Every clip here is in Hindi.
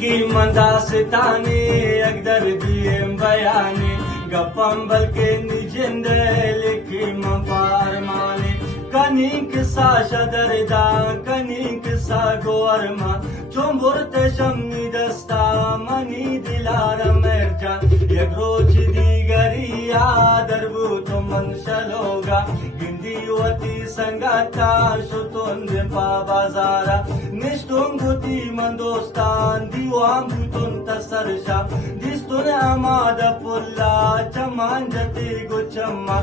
की मंदास्ताने अगदर दिए बयाने गप्पम बल्कि निजिंदे लिखी मपार माने कनिक सा शदरदा कनिक सा गोरमा चोंबुरते शमनी दस्ता मनी दिलार मेरजा एक रोज दिगरिया दरबू तो मनशलोगा गिंदीवती संगाता शुतुन पा बाजारा निष्ठुंगुती मंदोस्तान दीवाम बुतुन तसरशा दिस्तुन अमाद पुल्ला चमान जते गुचम्मा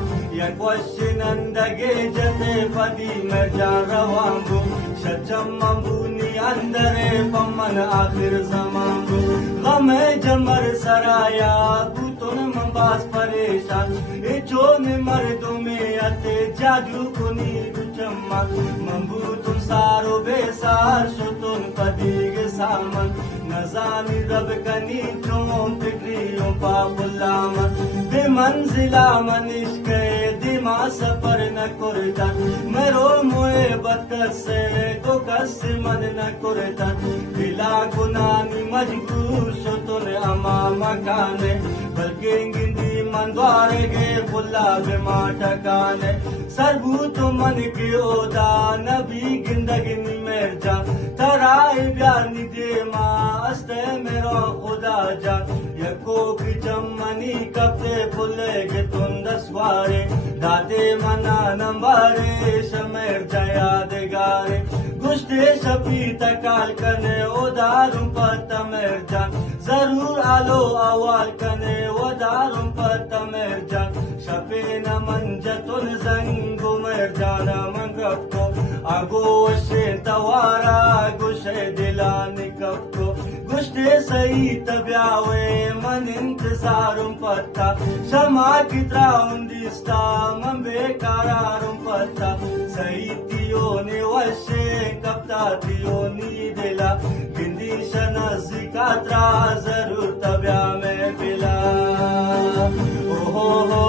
एक वशिनंदगे जते पदी मजा रवांगु शचम्मबुनी अंदरे पमन आखिर जमांगु गमे जमर सराया बुतुन मंबास परेशान ए जोन मर्दों में अते जादू कुनी गुचम्मा मंबुतुन सारो बेसार शुतुन पदीग सामन नजानी रब कनी चोम फिक्रियों पापुल्लामन दे मंजिला मनिश के दिमा सफर न कुरता मेरो मोए बदकस से तो कस मन न कुरता दिला गुनानी मजबूर शुतुन अमा मकाने बल्कि गिंदी मंद्वारे गे बुल्ला बिमा ठकाने सरबूत मन की ओदा नबी गिंदगिनी मेरजा तराई ब्यानी दे मास्ते मेरो खुदा जा यको की जमनी कपे फुले गे तुंदस्वारे दाते मना नंबरे शमेर जयाद गारे गुस्ते शपी तकाल कने ओदारुम पत्ता मेरजा जरूर आलो अवाल कने ओदारुम पत्ता मेरजा शपे न मंजतुन जंगु मेरजाना मंगपको आगो शे तवारा गुशे दिलानी कपको गुस्ते सही तब्यावे मन इंतजारुम पत्ता शमा की त्राउंदिस्ता मन बेकारारुम पत्ता सही तियो ने वशे कप्ता तियो नी दिला गिंदी शना जिकात्रा जरूर तब्या में बिला ओ हो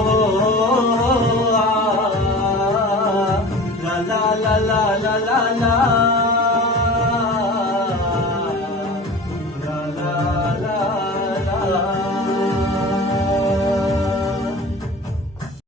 ला ला ला ला ला ला ला